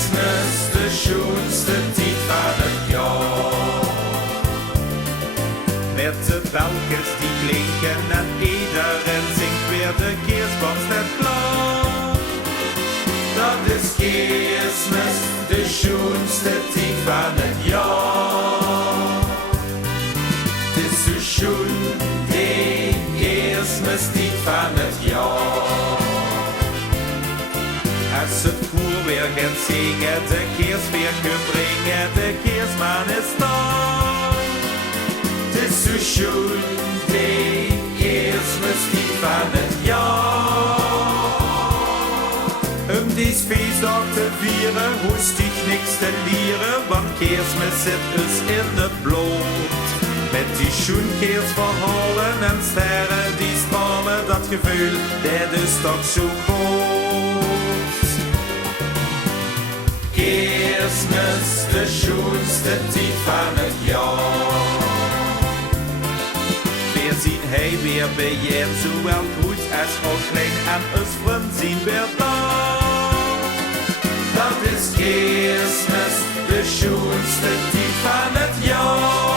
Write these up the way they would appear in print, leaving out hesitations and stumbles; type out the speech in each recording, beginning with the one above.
Kerstmis, de schoonste tijd van het jaar. Met de belkens die klinken en iedereen zingt weer de kerstboom staat klaar. Dat is Kerstmis, de schoonste tijd van het jaar. Het is zo schoon, de Kerstmis tijd van het jaar. Als het koer weer gaat zingen, de kerstweer kan brengen, de kerstman is daar. Het is zo schoon, de Kerstmis tijd van het jaar. Dies feestdag te vieren, hoest ik niks te leren, want Kerstmis zit dus in het bloed. Met die schoenkeersverhalen en sterren die stralen, dat gevoel, dat is toch zo goed. Kerstmis, de schoonste tijd van het jaar. Wir zien hij weer bij je, zowel goed als ook klein en ons vriend zien weer daar. Dat is Kerstmis, de schoonste tijd van het jaar.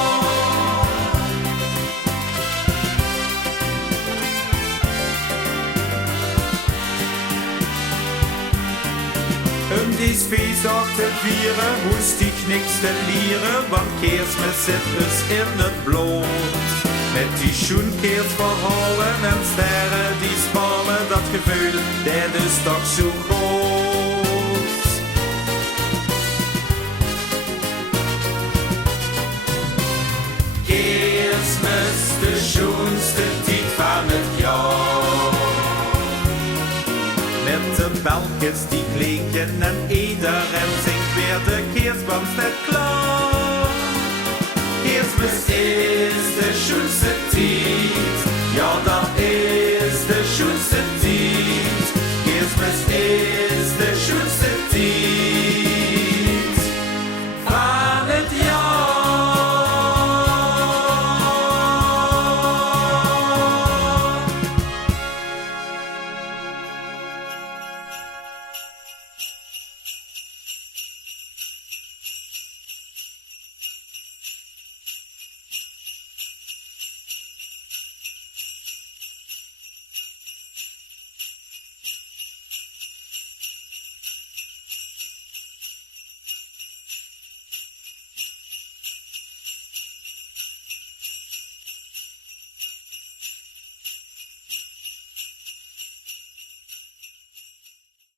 Dies feestdag te vieren, hoest ik niks te leren, want Kerstmis zit dus in het bloed. Met die schoenkeersverhalen en sterren die spalen, dat gevoel, dat is toch zo goed. Kerstmis, de schoonste tijd van het jaar. Met de belkens die klinken en iedereen zingt weer de kerstboom staat klaar.